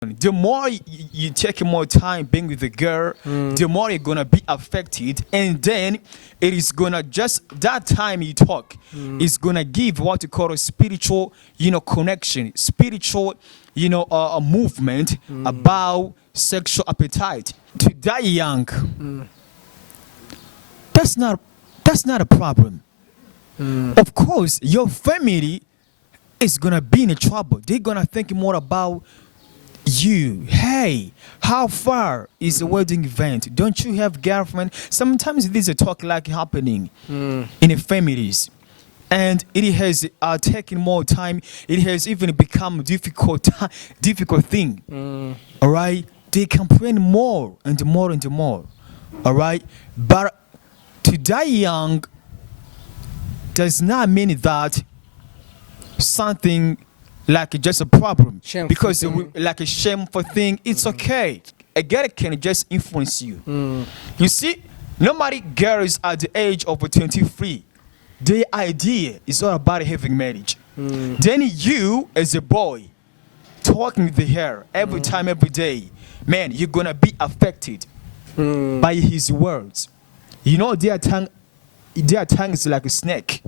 The more you take more time being with the girl, the more you're gonna be affected, and then it is gonna just that time you talk is gonna give what you call a spiritual, connection, spiritual, a movement about sexual appetite. To die young, that's not that's not a problem. Of course, your family is gonna be in trouble. They're gonna think more about you. Hey, how far is the wedding event? Don't you have girlfriend? Sometimes this is a talk like happening in the families, and it has taken more time. It has even become difficult thing. All right, they complain more and more and more. All right, but to die young does not mean that something like just a problem, Shameful because thing. like a shameful thing, it's okay. A girl can just influence you. You see, normally girls at the age of 23, their idea is all about having marriage. Then you as a boy talking with her every time, every day, man, you're gonna be affected by his words. Their tongue is like a snake.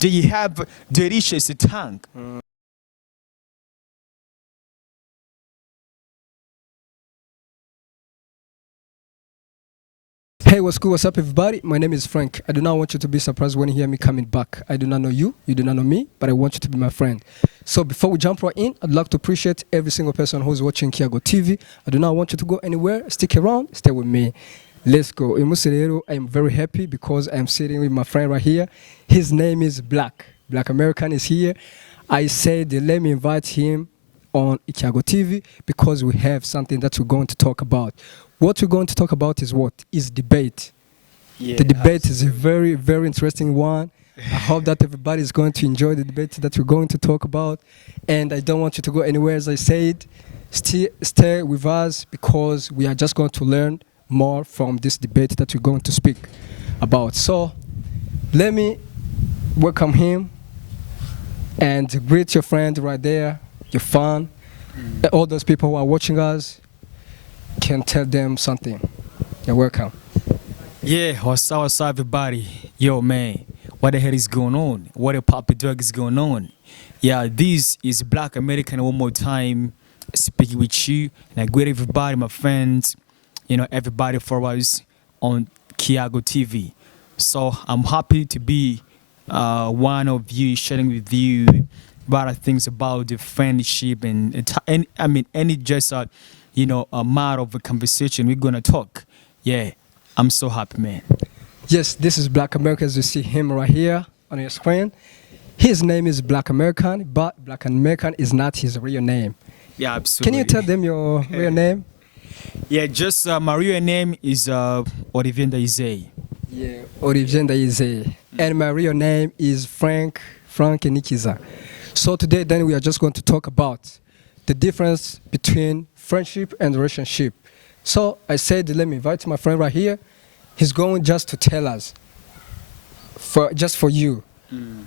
They have delicious tongue. Hey, what's good? What's up, everybody? My name is Frank. I do not want you to be surprised when you hear me coming back. I do not know you, you do not know me, but I want you to be my friend. So before we jump right in, I'd like to appreciate every single person who's watching Kiago TV. I do not want you to go anywhere. Stick around, stay with me. Let's go. In Muserero, I am very happy because I am sitting with my friend right here. His name is Black. Black American is here. I said, let me invite him on Ikiago TV because we have something that we're going to talk about. What we're going to talk about is what? Is debate. Yeah, the debate is a very, very interesting one. I hope that everybody is going to enjoy the debate that we're going to talk about. And I don't want you to go anywhere, as I said. Stay with us because we are just going to learn more from this debate that we're going to speak about. So let me welcome him and greet your friend right there, your fan, all those people who are watching us. Can tell them something. You're welcome. Yeah, what's up, everybody? Yo, man, what the hell is going on? What a poppy drug is going on? Yeah, this is Black American one more time speaking with you. And I greet everybody, my friends, everybody for us on Kiago TV. So I'm happy to be one of you, sharing with you a lot of things about the friendship and I mean, any just a matter of a conversation we're gonna talk. Yeah, I'm so happy, man. Yes, this is Black American, as you see him right here on your screen. His name is Black American, but Black American is not his real name. Yeah, absolutely. Can you tell them your real name? Yeah, just my real name is Olivier Ndayizeye. Yeah, Olivier Ndayizeye. And my real name is Frank Nikiza. So today then we are just going to talk about the difference between friendship and relationship. So I said, let me invite my friend right here. He's going just to tell us, just for you,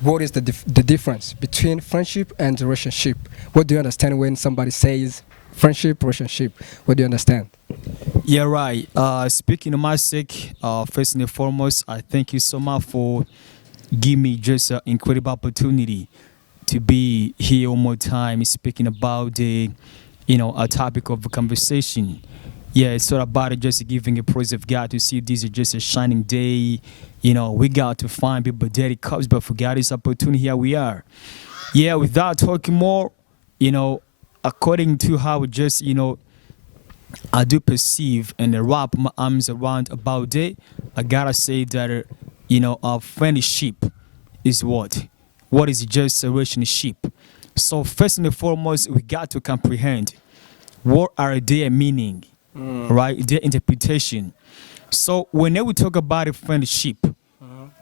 what is the difference between friendship and relationship? What do you understand when somebody says friendship, relationship? What do you understand? Yeah, right. Speaking of my sake, first and foremost, I thank you so much for giving me just an incredible opportunity to be here one more time speaking about the a topic of a conversation. Yeah, it's all about it, just giving a praise of God to see this is just a shining day. We got to find people daily cups, but for God this opportunity, here we are. Yeah, without talking more, according to how we just, I do perceive and wrap my arms around about it, I gotta say that, our friendship is what? What is just a relationship? So first and foremost, we got to comprehend what are their meaning, right? Their interpretation. So whenever we talk about a friendship,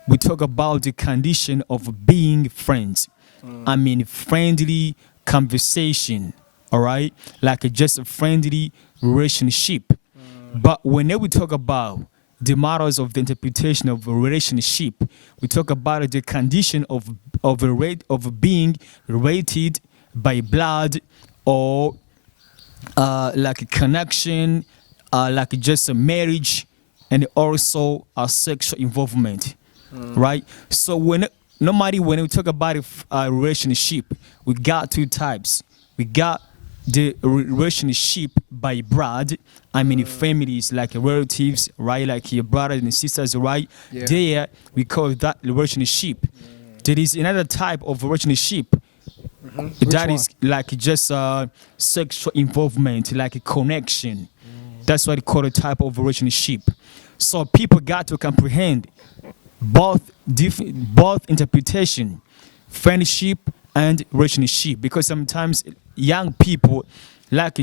we talk about the condition of being friends. I mean, friendly conversation, all right? Like just a friendly relationship. But whenever we talk about the matters of the interpretation of a relationship, we talk about the condition of being rated by blood or like a connection, like just a marriage, and also a sexual involvement, right? So normally when we talk about a relationship, we got two types. We got the relationship by blood. I mean, families like relatives, right? Like your brothers and sisters, right? Yeah. There we call that relationship. There is another type of relationship that Which is like just sexual involvement, like a connection. That's what they call a type of relationship. So people got to comprehend both interpretation, friendship and relationship, because sometimes young people like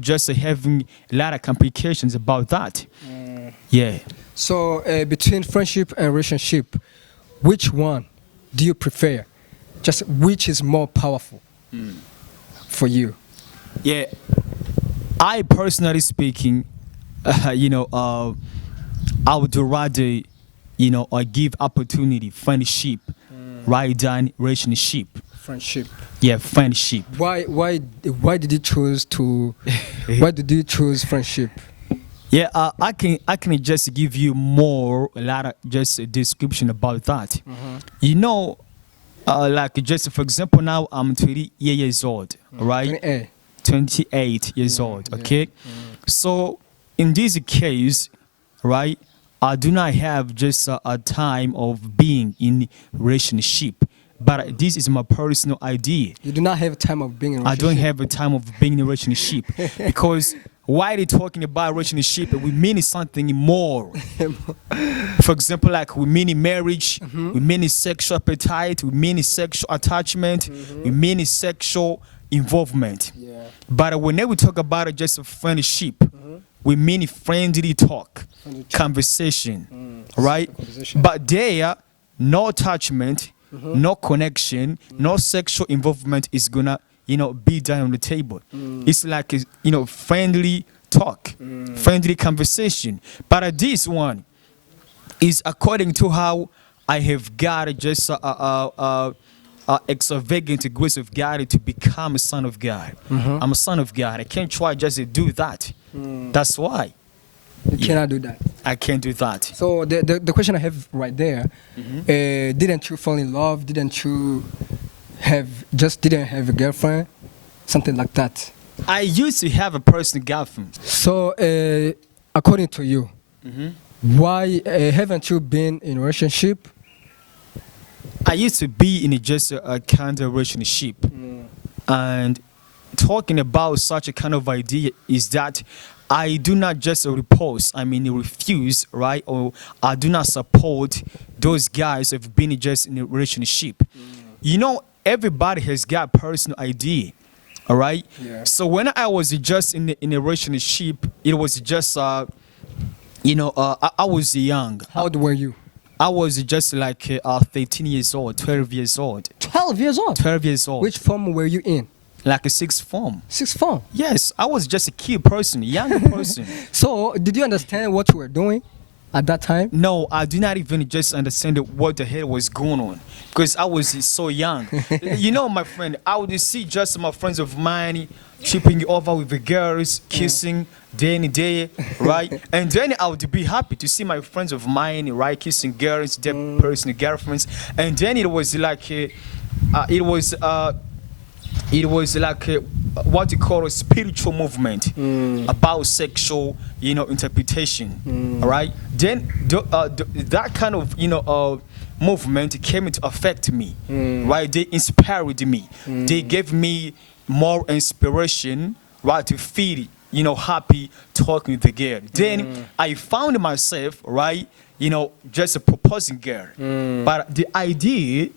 just having a lot of complications about that. Yeah. So between friendship and relationship, which one do you prefer? Just which is more powerful for you? Yeah, I personally speaking, I would rather, give opportunity, friendship, rather than relationship. Friendship. Yeah, friendship. Why did you choose to? Why did you choose friendship? Yeah, I can just give you a lot of just a description about that. You know, like just for example, now I'm 28 years old, right? 28. 28 years old. Okay, so in this case, right, I do not have just a time of being in relationship, but this is my personal idea. You do not have time of being in a I don't relationship. have a time of being in a relationship because why they talking about relationship? We mean something more. For example, like we mean marriage, we mean sexual appetite, we mean sexual attachment, we mean sexual involvement. Yeah. But whenever we talk about it, just a friendship, we mean friendly talk, conversation, right? Conversation. But there, no attachment, no connection, no sexual involvement is gonna, be done on the table. It's like, friendly talk, friendly conversation. But this one is according to how I have got just extravagant grace of God to become a son of God. I'm a son of God. I can't try just to do that. That's why You cannot do that. I can't do that. So the question I have right there, didn't you fall in love? Didn't you didn't have a girlfriend? Something like that. I used to have a personal girlfriend. So according to you, why haven't you been in a relationship? I used to be in just a kind of relationship. And talking about such a kind of idea is that I do not just refuse, right? Or I do not support those guys who have been just in a relationship. Everybody has got personal idea, all right? Yeah. So when I was just in a relationship, it was just, I was young. How old were you? I was just like 13 years old, 12 years old. 12 years old. 12 years old. Which form were you in? Like a sixth form. Sixth form. Yes, I was just a kid person, young person. So did you understand what you were doing at that time? No, I do not even just understand what the hell was going on because I was so young. My friend, I would see just my friends of mine tripping over with the girls, kissing day and day, right? And then I would be happy to see my friends of mine, right, kissing girls, their personal girlfriends. And then it was like, what you call a spiritual movement about sexual, interpretation. All right. Then that kind of movement came to affect me. Right. They inspired me. They gave me more inspiration. Right, to feel happy talking with the girl. Then I found myself right, just a proposing girl. But the idea,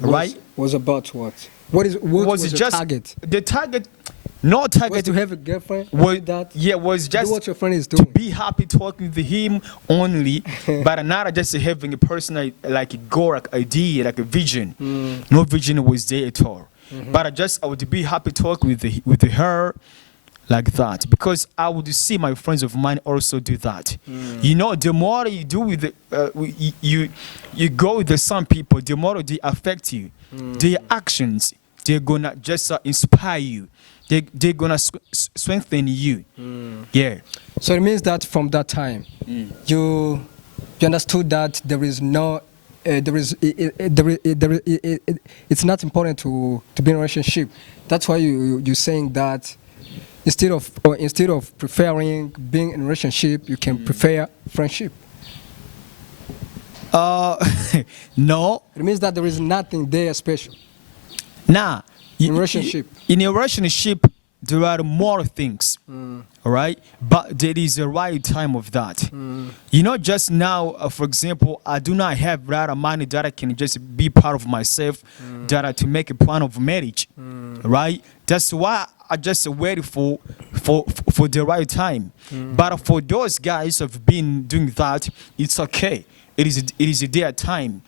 right, was about what? What was it your just target? the target? No Was target to have a girlfriend? was Do that? yeah was Do just what your friend is to doing. be happy talking to him only, but not just having a personal like a goal, like idea, like a vision. No vision was there at all. But I would be happy talking with her like that because I would see my friends of mine also do that. The more you do with you go with some people, the more they affect you. Their actions, they're gonna just inspire you. they're gonna strengthen you. Yeah. So it means that from that time, you understood that there is no, there is, it's not important to be in a relationship. That's why you're saying that instead of preferring being in a relationship, you can prefer friendship. Uh, no, It means that there is nothing there special nah. in relationship. In a relationship, there are more things, all right? But there is a right time of that. You know, just now, for example, I do not have a lot of money that I can just be part of myself, to make a plan of marriage, right? That's why I just wait for the right time. But for those guys who've been doing that, it's okay. It is their time.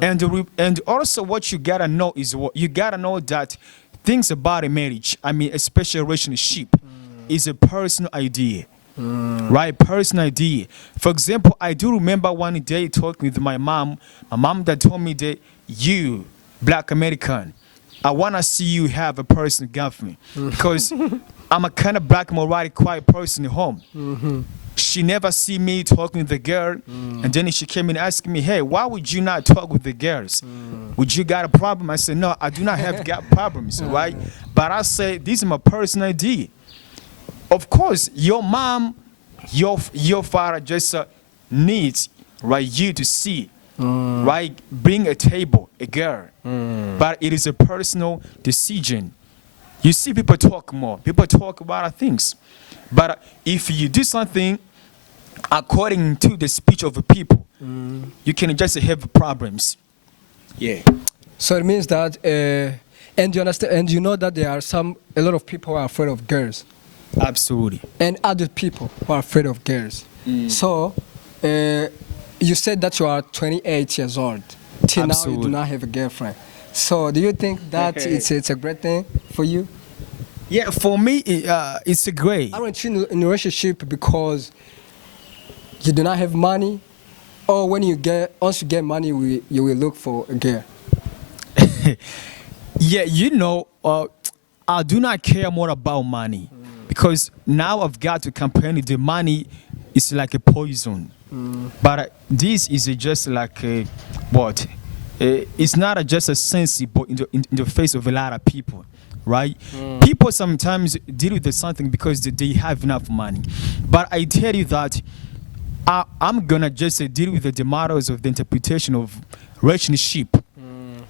And also what you gotta know is what you gotta know that things about a marriage, I mean especially a relationship, is a personal idea. Right? Personal idea. For example, I do remember one day talking with my mom that told me that you, black American, I wanna see you have a personal girlfriend. Because I'm a kind of black, moronic, quiet person at home. She never see me talking with the girl, and then she came and asked me, "Hey, why would you not talk with the girls? Would you got a problem?" I said, "No, I do not have got problems, right?" But I said, "This is my personal idea." Of course, your mom, your father just needs right you to see, right? Bring a table, a girl, but it is a personal decision. You see, people talk more. People talk about things. But if you do something according to the speech of the people, you can just have problems. Yeah. So it means that, and you understand, and you know that there are a lot of people who are afraid of girls, Absolutely. and other people who are afraid of girls. So, you said that you are 28 years old. Till now, you do Absolutely. not have a girlfriend. So, do you think that it's a great thing for you? Yeah, for me, it's a great. Aren't you in a relationship because you do not have money, or once you get money, you will look for a girl? Yeah, you know, I do not care more about money because now I've got to compare the money is like a poison. But this is just like a, what? It's not just a sense, but in the face of a lot of people. Right? People sometimes deal with something because they have enough money. But I tell you that I'm gonna just deal with the matters of the interpretation of relationship.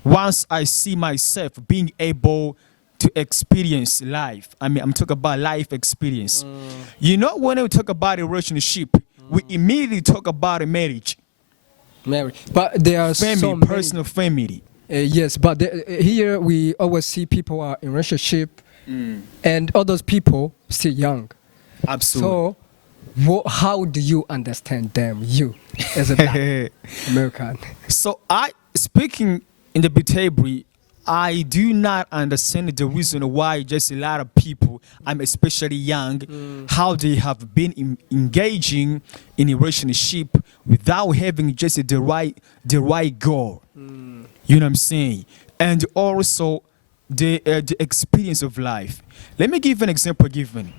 Once I see myself being able to experience life, I mean, I'm talking about life experience. You know, when we talk about a relationship, we immediately talk about a marriage, Married. But there are family, so many. personal family. Yes, but here we always see people who are in relationship, and others people still young. Absolutely. So, how do you understand them? You, as a black American. So speaking in the Bitebri, I do not understand the reason why just a lot of people, I'm especially young, how they have been engaging in a relationship without having just the right goal. You know what I'm saying? And also the experience of life. Let me give an example given.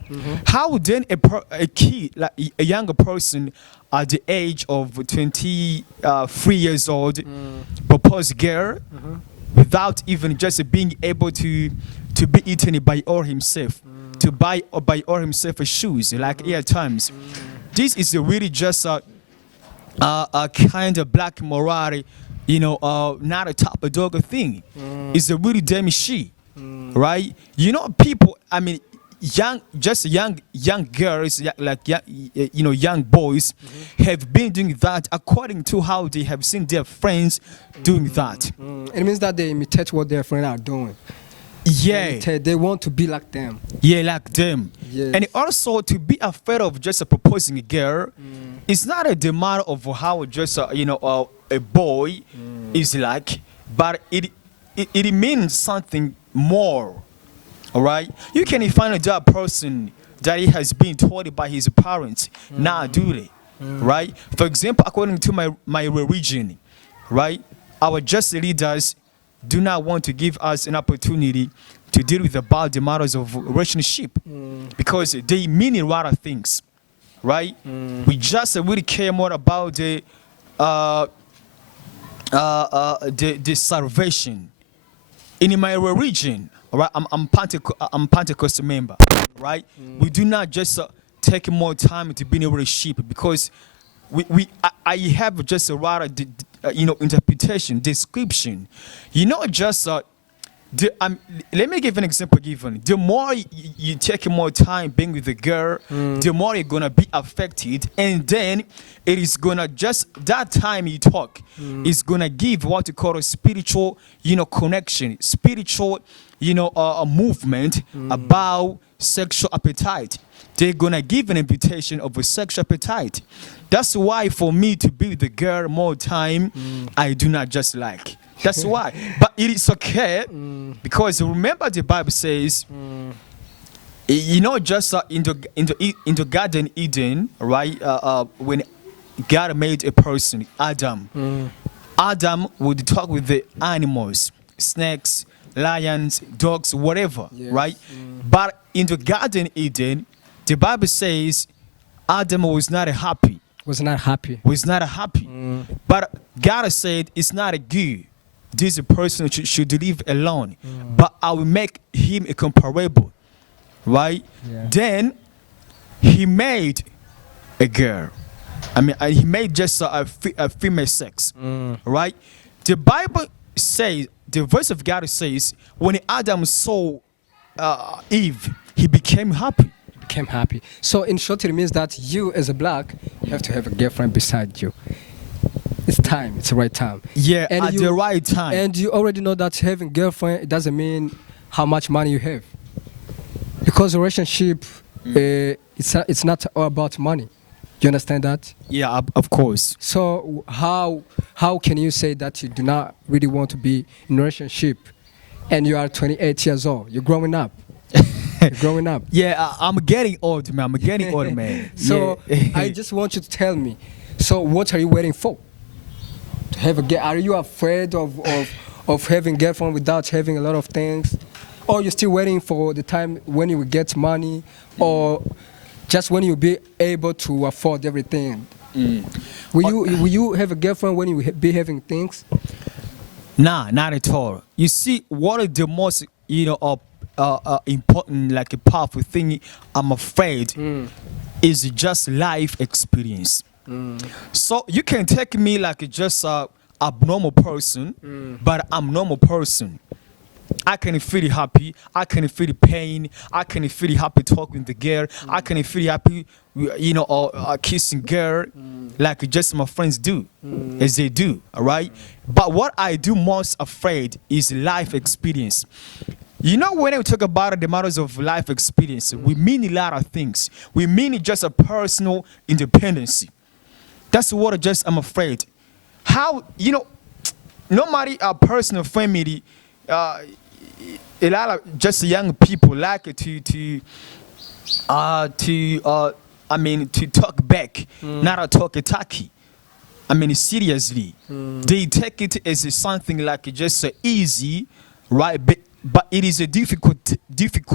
How then a kid, like a younger person at the age of 23 years old, propose girl without even just being able to be eaten by all himself, to buy by all himself shoes, like air times. This is really just a kind of black morality, you know, not a top of dog thing. It's a really damn shit, right? You know, people, I mean, young girls, young boys have been doing that according to how they have seen their friends doing that. It means that they imitate what their friends are doing. Yeah. They want to be like them. Yeah, like them. Yes. And also to be afraid of just proposing a girl, it's not a demand of how just a boy is like, but it means something more. All right, you can find a job person that he has been told by his parents not do it. Right. For example, according to my religion, right, our just leaders do not want to give us an opportunity to deal with about the matters of relationship because they mean a lot of things, right? We just really care more about the salvation. In my religion, right? I'm Pentecostal member, right? We do not just take more time to be in a relationship because I have just a lot of interpretation, description. Just let me give an example. Given the more you take more time being with the girl, the more you're gonna be affected, and then it is gonna just that time you talk is gonna give what you call a spiritual, connection, spiritual, a movement about sexual appetite. They're gonna give an invitation of a sexual appetite. That's why for me to be with the girl more time, I do not just like. That's why. But it is okay because remember the Bible says, just in the Garden Eden, right? When God made a person, Adam, Adam would talk with the animals, snakes, lions, dogs, whatever, right? But in the Garden Eden, the Bible says Adam was not happy. Was not happy. Was not happy. But God said it's not a good. This person should live alone. But I will make him a comparable. Right? Yeah. Then he made a girl. He made just a female sex. Right? The Bible says, the verse of God says, when Adam saw Eve, he became happy. Became happy. So in short, it means that you as a black, you have to have a girlfriend beside you. It's time. It's the right time. Yeah, at the right time. And you already know that having a girlfriend, it doesn't mean how much money you have. Because a relationship, it's not all about money. You understand that? Yeah, of course. So how can you say that you do not really want to be in a relationship and you are 28 years old? You're growing up. You're growing up. Yeah, I'm getting old, man. I'm getting old, man. So yeah. I just want you to tell me. So what are you waiting for? To have a girl? Are you afraid of having a girlfriend without having a lot of things, or you're still waiting for the time when you will get money, or just when you'll be able to afford everything? Will you have a girlfriend when you will be having things? Nah, not at all. You see, what is the most important, like a powerful thing I'm afraid is just life experience. So you can take me like just a abnormal person, but I'm normal person. I can feel happy. I can feel pain. I can feel happy talking to the girl. I can feel happy, kissing girl, like just my friends do, as they do. All right. But what I do most afraid is life experience. When we talk about the matters of life experience, we mean a lot of things. We mean just a personal independence. That's what I'm afraid. How, nobody, a personal family, a lot of just young people like to talk back, not to talk tacky. Seriously. They take it as something like just easy, right? But it is a difficult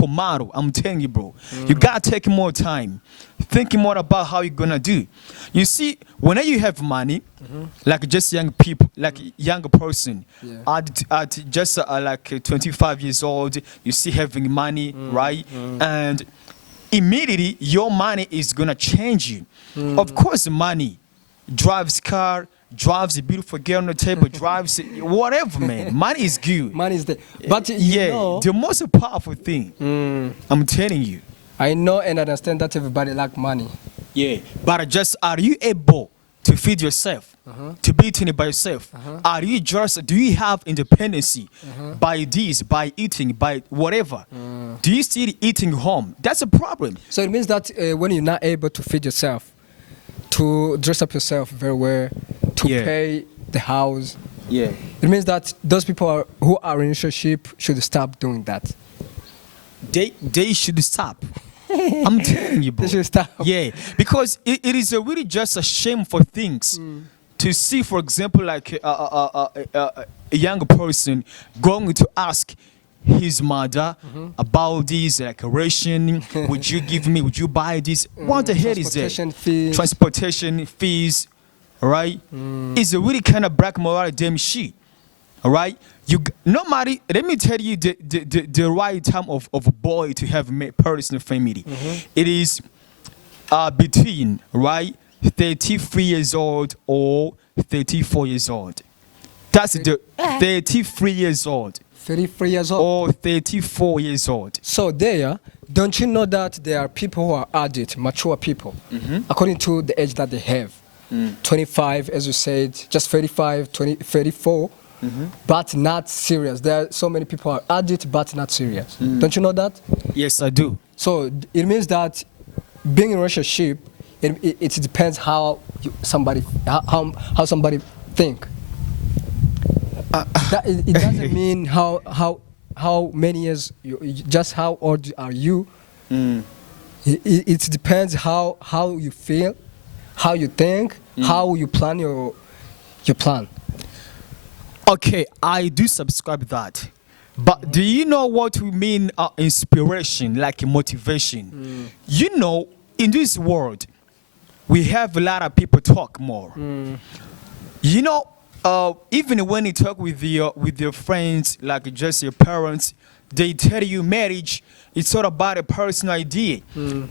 model. I'm telling you, bro. You gotta take more time, thinking more about how you're gonna do. You see, whenever you have money, like just young people, like younger person, at just like 25 years old, you see having money, right? And immediately your money is gonna change you. Of course, money drives car, drives a beautiful girl on the table, drives whatever, man. Money is good. Money is there. But the most powerful thing, I'm telling you. I know and understand that everybody like money. Yeah, but just are you able to feed yourself, to be eating by yourself? Do you have independency by this, by eating, by whatever? Do you still eating home? That's a problem. So it means that when you're not able to feed yourself, to dress up yourself very well, to pay the house. Yeah. It means that those people who are in a relationship should stop doing that. They should stop. I'm telling you, bro. They should stop. Yeah, because it is really just a shame for things to see, for example, like a young person going to ask his mother about this like ration. Would you give me? Would you buy this? What the hell is that? Transportation fees. Transportation fees, all right? It's a really kind of black moral damn shit, all right? Nobody. Let me tell you the right time of a boy to have personal family. It is between right 33 years old or 34 years old. That's the 33 years old 33 years old. or 34 years old. So there, don't you know that there are people who are adult, mature people, according to the age that they have. 25, as you said, just 35, 20, 34, but not serious. There are so many people who are adult, but not serious. Don't you know that? Yes, I do. So it means that being in a relationship, it depends how somebody think. It doesn't mean how many years just how old are you. It depends how you feel, how you think, how you plan your plan. Okay, I do subscribe that. But do you know what we mean inspiration, like motivation? You know, in this world, we have a lot of people talk more. You know, even when you talk with your friends, like just your parents, they tell you marriage, it's all about a personal idea.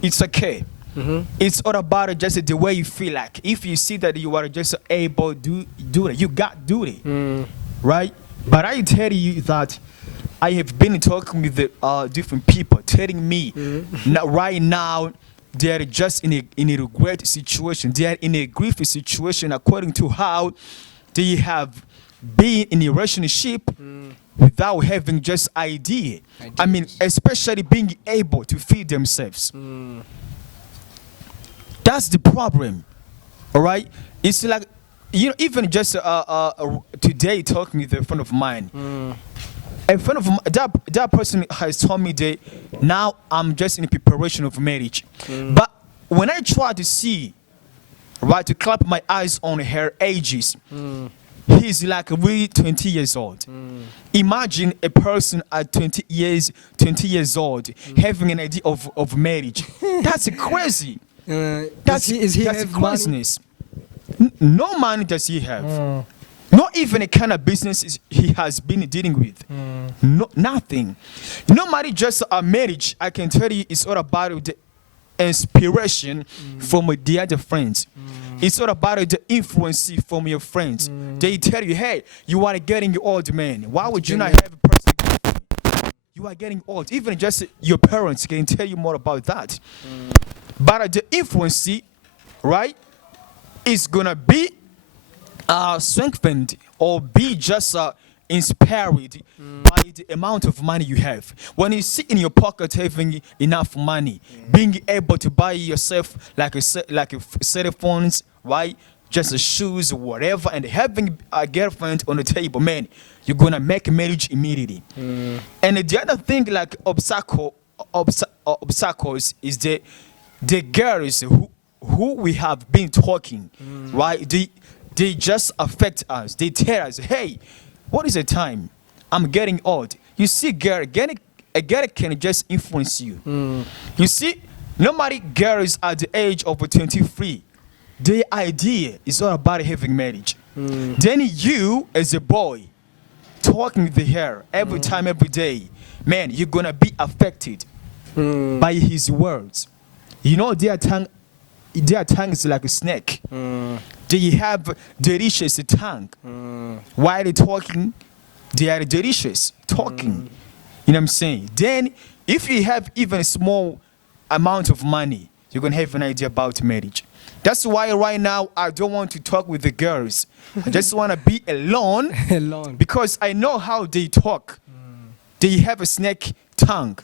It's okay. It's all about just the way you feel like. If you see that you are just able to do it, you got to do it. Right? But I tell you that I have been talking with the, different people telling me right now they are just in a regret situation. They are in a grief situation according to how they have been in a relationship without having just idea. I mean, especially being able to feed themselves. That's the problem. All right? It's like, you know, even just today talking with a friend of mine, a friend of that person has told me that now I'm just in the preparation of marriage. But when I try to see, right, to clap my eyes on her ages, he's like really 20 years old. Imagine a person at 20 years old having an idea of marriage. That's crazy. That's craziness. No money does he have. Not even a kind of business he has been dealing with. No, nothing. Normally, just a marriage, I can tell you, it's all about the inspiration from the other friends. It's all about the influence from your friends. They tell you, hey, you are getting old, man. Why would you not have a person? You are getting old. Even just your parents can tell you more about that. But the influence, right, is going to be strengthened or be just inspired by the amount of money you have. When you sit in your pocket having enough money, being able to buy yourself like a cell phones, right? Just shoes or whatever, and having a girlfriend on the table, man, you're gonna make a marriage immediately. And the other thing, like obstacles, is the girls who we have been talking, right? They just affect us. They tell us, hey, what is the time? I'm getting old. You see, a girl can just influence you. You see, normally girls at the age of 23, their idea is all about having marriage. Then you, as a boy, talking with her every time, every day, man, you're gonna be affected by his words. You know, their tongue is like a snake. They have delicious tongue. While they're talking, they are delicious talking. You know what I'm saying? Then, if you have even a small amount of money, you're going to have an idea about marriage. That's why right now I don't want to talk with the girls. I just want to be alone, because I know how they talk. They have a snake tongue.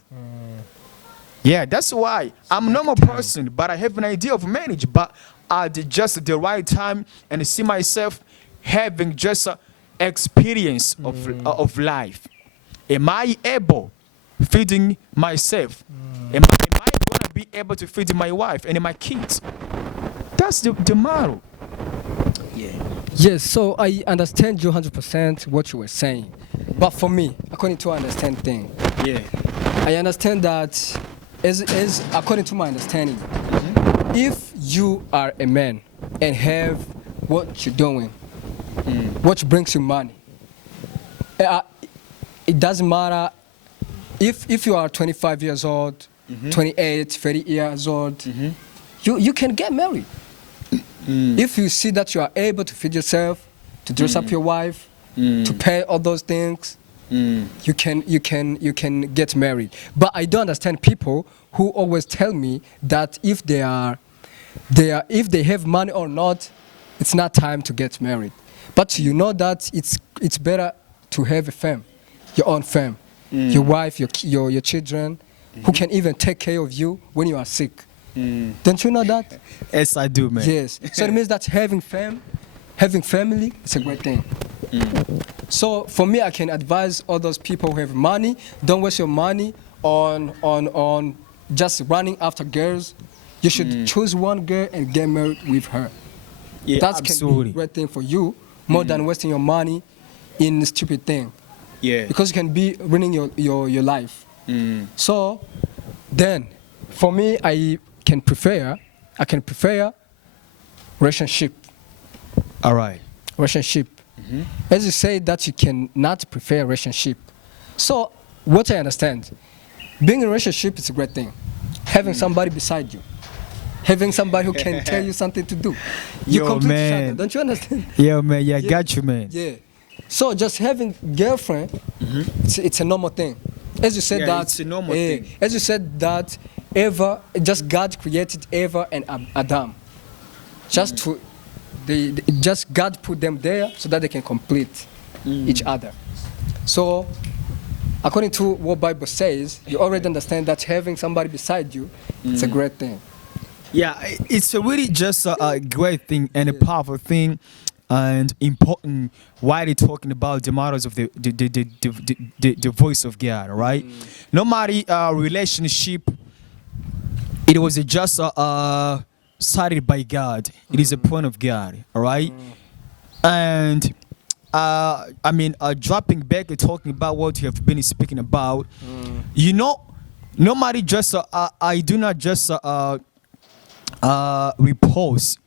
Yeah, that's why I'm a normal person, but I have an idea of marriage. But at just the right time, and I see myself having just an experience of life. Am I able feeding myself? Am I going to be able to feed my wife and my kids? That's the model. Yeah. Yes, so I understand you 100% what you were saying. But for me, according to I understand thing, Yeah. I understand that as according to my understanding, if you are a man and have what you're doing, what brings you money, uh, it doesn't matter if you are 25 years old, 28, 30 years old, you can get married. If you see that you are able to feed yourself, to dress up your wife, to pay all those things, you can get married. But I don't understand people who always tell me that if if they have money or not, it's not time to get married. But you know that it's better to have a fam, your own fam, your wife, your children, who can even take care of you when you are sick. Don't you know that? Yes, I do, man. Yes. So it means that having family, it's a great thing. So for me, I can advise all those people who have money, don't waste your money on just running after girls. You should choose one girl and get married with her. Yeah, That can be a great thing for you, more than wasting your money in stupid thing. Yeah. Because you can be ruining your life. So then, for me, I can prefer relationship. All right. Relationship. As you say that you cannot prefer relationship. So what I understand, being in a relationship is a great thing. Having somebody beside you, having somebody who can tell you something to do. You Yo, complete each man. other. Don't you understand? Yeah, man. Yeah, Yeah. got you, man. Yeah. So just having girlfriend, it's a normal thing. As you said Yeah, that, it's a normal thing. As you said that, just God created Eva and Adam, just to, just God put them there so that they can complete each other. So, according to what Bible says, you already understand that having somebody beside you, it's a great thing. Yeah, it's a really just a great thing and a powerful thing and important why they're talking about the matters of the voice of God, right? No matter relationship, it was just started by God. It is a point of God, all right? And I mean, dropping back and talking about what you have been speaking about, you know, nobody just, I do not just repose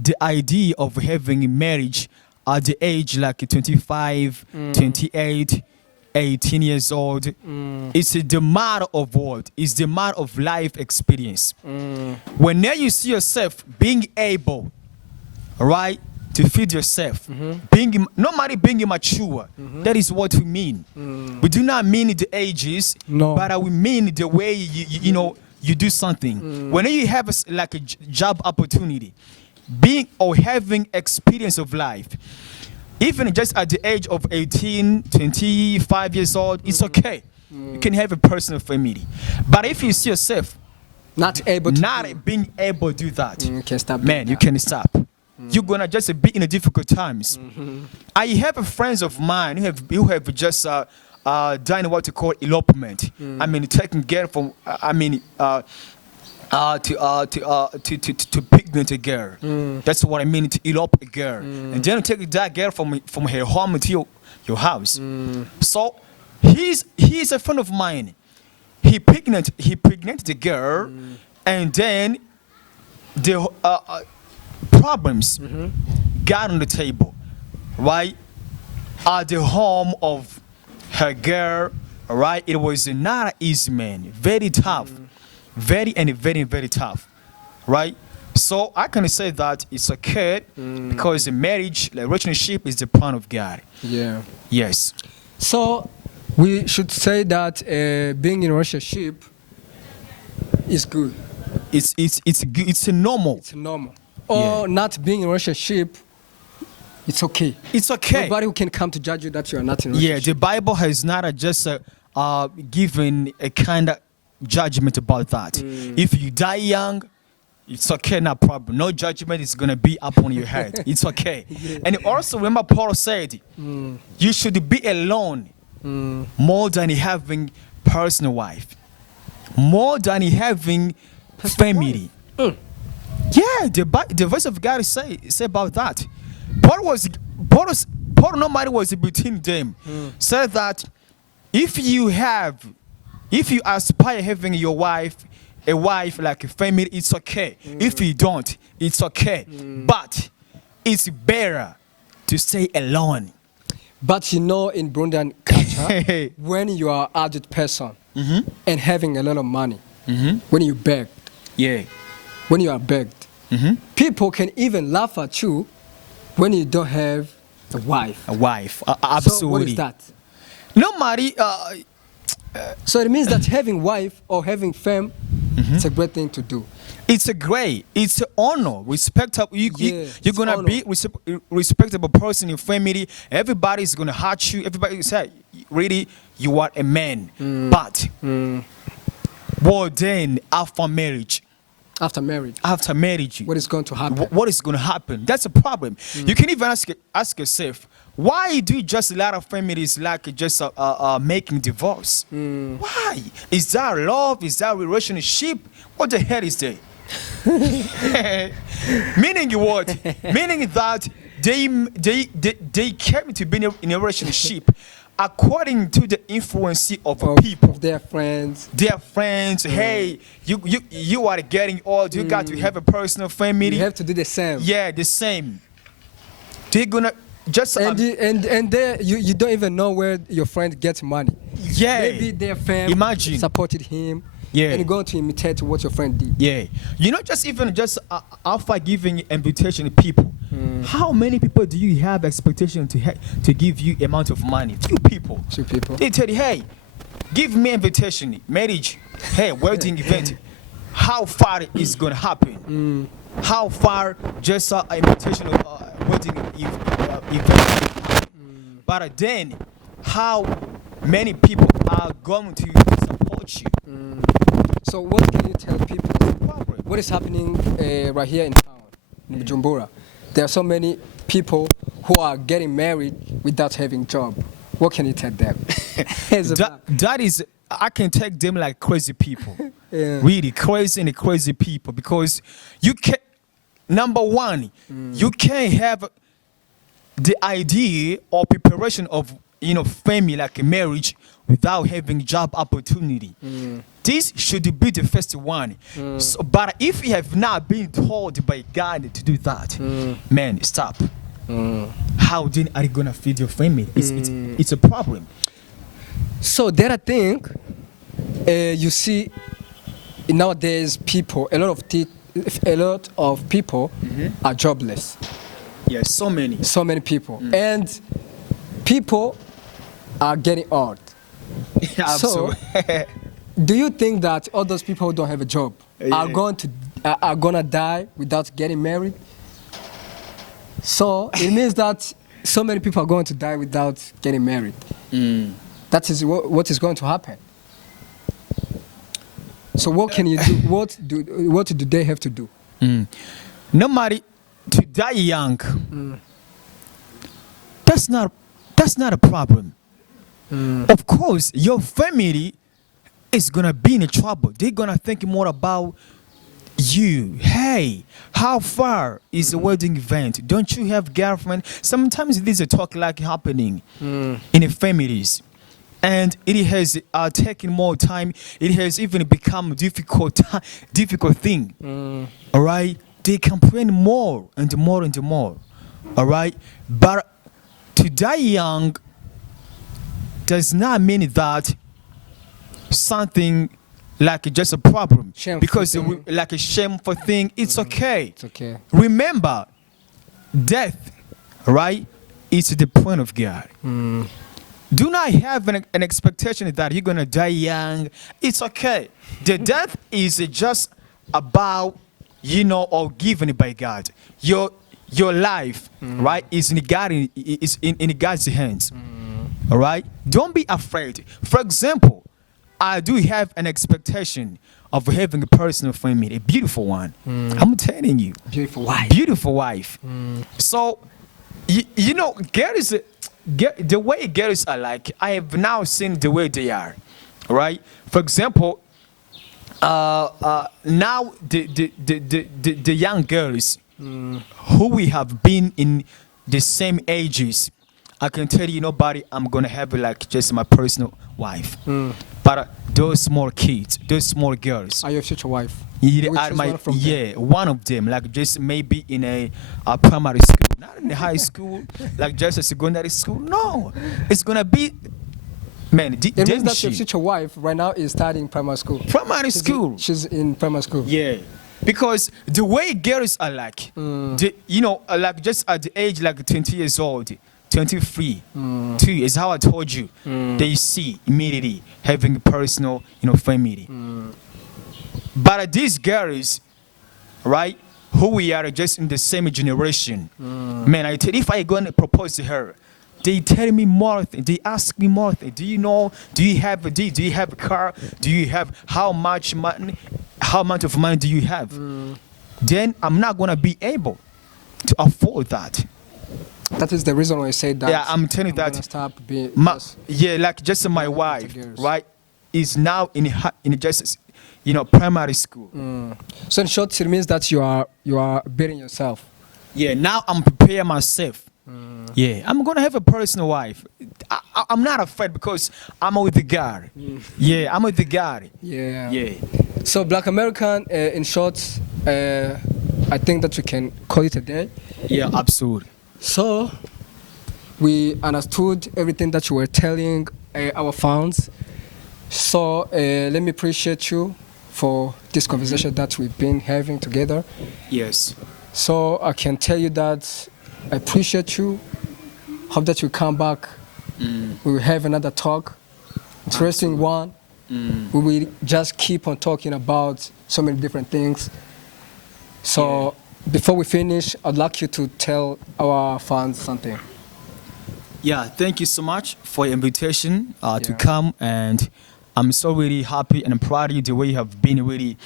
the idea of having a marriage at the age like 25, 28, 18 years old. It's the matter of what? It's the matter of life experience. Whenever you see yourself being able, right, to feed yourself, normally being mature, that is what we mean. We do not mean the ages, No. but we mean the way you know you do something. Whenever you have like a job opportunity, being or having experience of life, even just at the age of 18, 25 years old, it's okay. You can have a personal family. But if you see yourself Not able to. not being able to do that, You can stop. man, doing you that. can stop. You're gonna just be in a difficult times. I have friends of mine who have just done what you call elopement. I mean, taking girl from to pregnant a girl. That's what I mean, to elope a girl, and then take that girl from her home to your house. So he's a friend of mine. He pregnant the girl, and then the problems got on the table, right? At the home of her girl, right? It was not easy, man. Very tough. Very tough, right? So I can say that it's okay because the marriage, like relationship, is the plan of God. Yeah. Yes. So we should say that being in a relationship is good. It's good. It's a normal. It's normal. Or not being in a relationship, it's okay. It's okay. Nobody who can come to judge you that you are not in a Yeah, relationship. the Bible has not just given a kind of judgment about that. If you die young, it's okay, no problem. No judgment is gonna be up on your head. It's okay. And also remember, Paul said, you should be alone more than having personal wife, more than having family. Yeah, the voice of God say about that. Paul was Paul nobody was between them. Said that if you aspire having your wife, a wife like a family, it's okay. If you don't, it's okay. But it's better to stay alone. But you know, in Burundian culture, when you are adult person and having a lot of money, when you beg, Yeah. when you are begged, people can even laugh at you when you don't have a wife. A wife. Absolutely. So what is that? Nobody. So it means that having wife or having fame, it's a great thing to do. It's it's an honor, respectable. You're it's gonna honor. be respectable person in family. Everybody's gonna hurt you. Everybody say, really, you are a man. But, well, then after marriage, After marriage, what what is going to happen? what is gonna happen? That's a problem. You can even ask yourself, why do just a lot of families like just making divorce? Why? Is that love? Is that relationship? What the hell is that? Meaning what? Meaning that they came to be in a relationship according to the influence of people. Of their friends. Their friends, hey, you are getting old. You got to have a personal family. You have to do the same. Yeah, the same. They're gonna just And there you don't even know where your friend gets money. yeah. Maybe their family Imagine. supported him. Yeah. And you're going to imitate what your friend did. Yeah, you know, just after giving invitation to people, how many people do you have expectation to give you amount of money? Few people. Few people. They tell you, hey, give me invitation, marriage, hey, wedding event. How far is gonna happen? How far just invitation of wedding event? But then, how many people are going to support you? So what can you tell people? Problem. What is happening right here in town, in Bujumbura? There are so many people who are getting married without having job. What can you tell them? That is, I can take them like crazy people. Yeah. Really crazy people, because you can, number one, you can't have the idea or preparation of family like a marriage without having job opportunity. This should be the first one. So, but if you have not been told by God to do that, man, stop. How then are you gonna feed your family? It's a problem. So there I think you see nowadays people, a lot of people are jobless. Yes, so many. So many people. And people are getting old. So, do you think that all those people who don't have a job are gonna die without getting married? So it means that so many people are going to die without getting married. That is what is going to happen. So what can you do? What do they have to do? Nobody to die young. That's not a problem. Of course, your family is gonna be in trouble. They're gonna think more about you. Hey, how far is the wedding event? Don't you have girlfriend? Sometimes this is a talk like happening in the families, and it has taken more time. It has even become difficult thing. All right, they complain more and more and more. All right, but to die young does not mean that something like just a problem. Shameful because thing. like a shameful thing, it's okay. It's okay. Remember, death, right, is the point of God. Do not have an expectation that you're gonna die young. It's okay. The death is just about, or given by God. Your life, right, is in God's hands. All right? Don't be afraid. For example, I do have an expectation of having a personal family, a beautiful one. I'm telling you. Beautiful wife. Beautiful wife. So, girls, the way girls are like, I have now seen the way they are. All right? For example, now the young girls who we have been in the same ages, I can tell you nobody I'm gonna have like just my personal wife. But those small kids, those small girls, Are your future wife? yeah, Which are is my one from them? yeah, one of them, like just maybe in a primary school, not in the high school, like just a secondary school. No, it's gonna be, man, It means them that your shit. future wife right now is studying primary school. Primary She's school. she's in primary school. Yeah, because the way girls are like, you know, like just at the age like 20 years old, 23, 2 is how I told you. They see immediately having personal, you know, family. But these girls, right, who we are just in the same generation, man, I tell you, if I gonna propose to her, they tell me more things. They ask me more things. Do you know? Do you have a do you have a car? Do you have how much money? How much of money do you have? Then I'm not gonna be able to afford that. That is the reason why I say that. Yeah, I'm telling you that. Gonna stop being. Yeah, like just my Yeah, wife, girls. right, is now in just, you know, primary school. So in short, it means that you are beating yourself. Yeah, now I'm preparing myself. Yeah, I'm gonna have a personal wife. I'm not afraid because I'm with the God. Yeah, I'm with the God. Yeah. Yeah. So Black American, in short, I think that we can call it a day. Yeah, absolutely. So we understood everything that you were telling our fans. So let me appreciate you for this conversation that we've been having together. Yes. So I can tell you that I appreciate you. Hope that you come back. We will have another talk, interesting one. We will just keep on talking about so many different things. So before we finish, I'd like you to tell our fans something. Yeah, thank you so much for your invitation to Yeah. come, and I'm so really happy and proud of you the way you have been really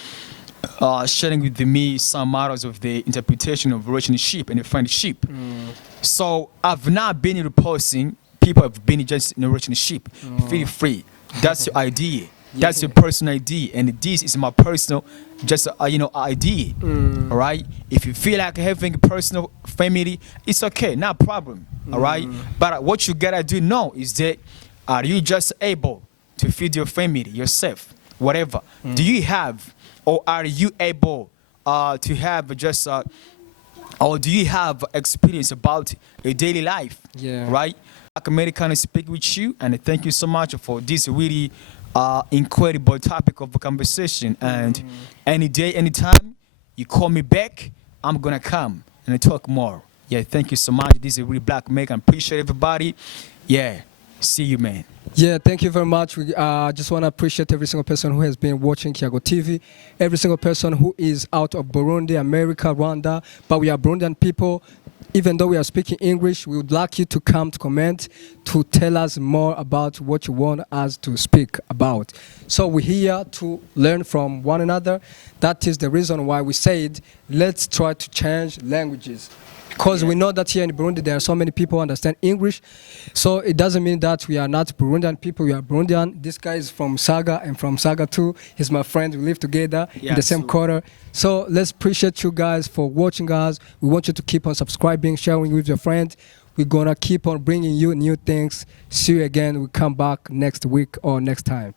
sharing with me some matters of the interpretation of relationship and friendship. So I've not been reposting. People have been just in a relationship. Feel free. That's your idea. That's your personal idea, and this is my personal, just you know, idea. All right. If you feel like having a personal family, it's okay, not a problem. All right. But what you gotta do now is that are you just able to feed your family yourself, whatever? Do you have, or are you able to have just, or do you have experience about a daily life? Yeah. Right. Black American speak with you, and thank you so much for this really incredible topic of a conversation. And any day, anytime you call me back, I'm gonna come and talk more. Yeah, thank you so much. This is really Black American. Appreciate everybody. Yeah, see you, man. Yeah, thank you very much. We just want to appreciate every single person who has been watching Kiago TV, every single person who is out of Burundi, America, Rwanda, but we are Burundian people. Even though we are speaking English, we would like you to come to comment to tell us more about what you want us to speak about. So we're here to learn from one another. That is the reason why we said, let's try to change languages. Because we know that here in Burundi there are so many people who understand English. So it doesn't mean that we are not Burundian people, we are Burundian. This guy is from Saga and from Saga too. He's my friend, we live together in the same absolutely. quarter. So let's appreciate you guys for watching us. We want you to keep on subscribing, sharing with your friends. We're gonna keep on bringing you new things. See you again, we come back next week or next time.